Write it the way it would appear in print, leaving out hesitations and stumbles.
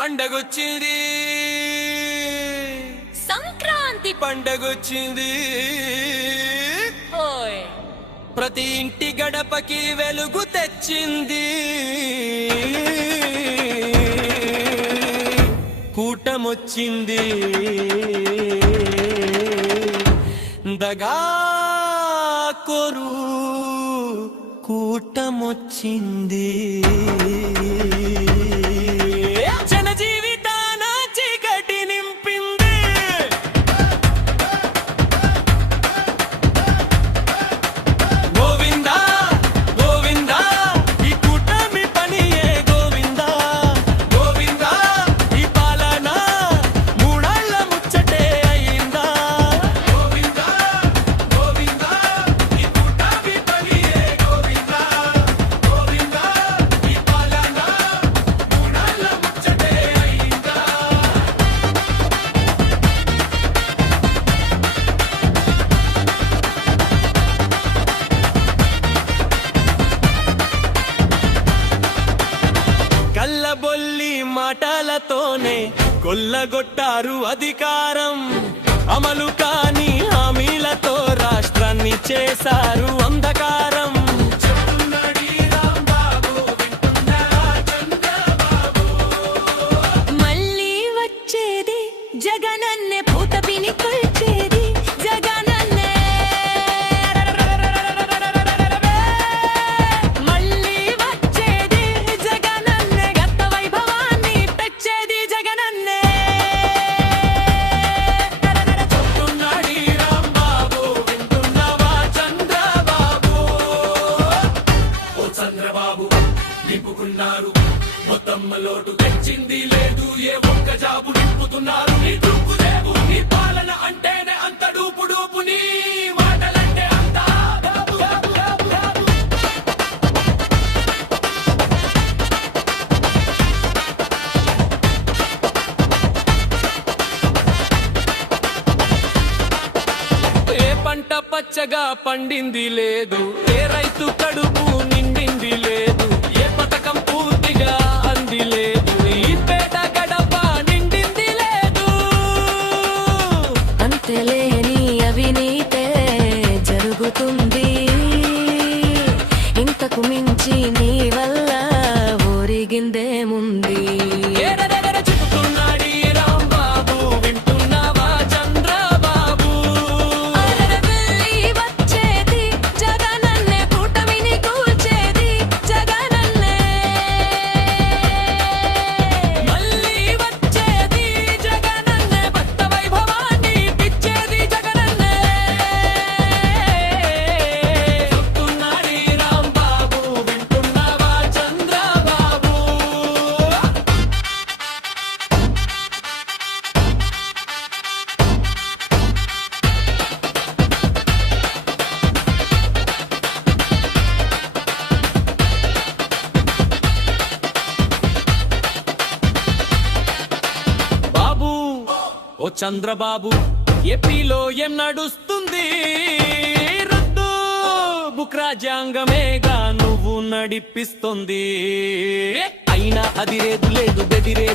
పండగొచ్చింది సంక్రాంతి పండగొచ్చింది ఓయ్ ప్రతి ఇంటి గడపకి వెలుగు తెచ్చింది కూటమొచ్చింది దగా కొరు కూటమొచ్చింది కల్లబొల్లి మాటలతోనే కొల్లగొట్టారు అధికారం అమలు కాని హామీలతో రాష్ట్రాన్ని చేశారు అంధకారం మళ్ళీ వచ్చేది జగనన్నే భూతపిని కొల్చేది జగనన్నే మళ్ళీ వచ్చేది జగనన్నే గత వైభవాన్ని తెచ్చేది జగనన్నే చెప్తున్నాడు రాంబాబు వింటున్నావా చంద్రబాబు ఓ చంద్రబాబు నింపుకున్నారు మొత్తం లోటు తెచ్చింది లేదు ఏ ఒక్క జాబు నింపుతున్నారు నీ డూపు లేవు నీ పాలన అంటేనే అంత డూపు డూపు నీ మాటలంటే అంత ఏ పంట పచ్చగా పండింది లేదు ఏ రైతు కడుపు నిండింది లేదు ఏ పథకం పూర్తిగా అంది లేదు ఈ పేట గడప నిండింది లేదు అంతలేని అవినీతే జరుగుతుంది ఇంతకు మించి నీ వల్ల ఒరిగిందేముంది చెబుతున్నాడు రాంబాబు వింటున్నావా చంద్రబాబు అరవెల్లి వచ్చేది జగనన్నే కూటమిని కూల్చేది జగనన్నే మళ్ళీ వచ్చేది జగనన్నే భక్త వైభవాన్ని పిచ్చేది జగనన్నే చెప్తున్నాడు రాంబాబు వింటున్నావా చంద్రబాబు బాబు ఓ చంద్రబాబు ఏపీలో ఏం నడుస్తుంది రద్దు బుక్ రాజ్యాంగమేగా నువ్వు నడిపిస్తుంది అయినా అది లేదు బెదిరే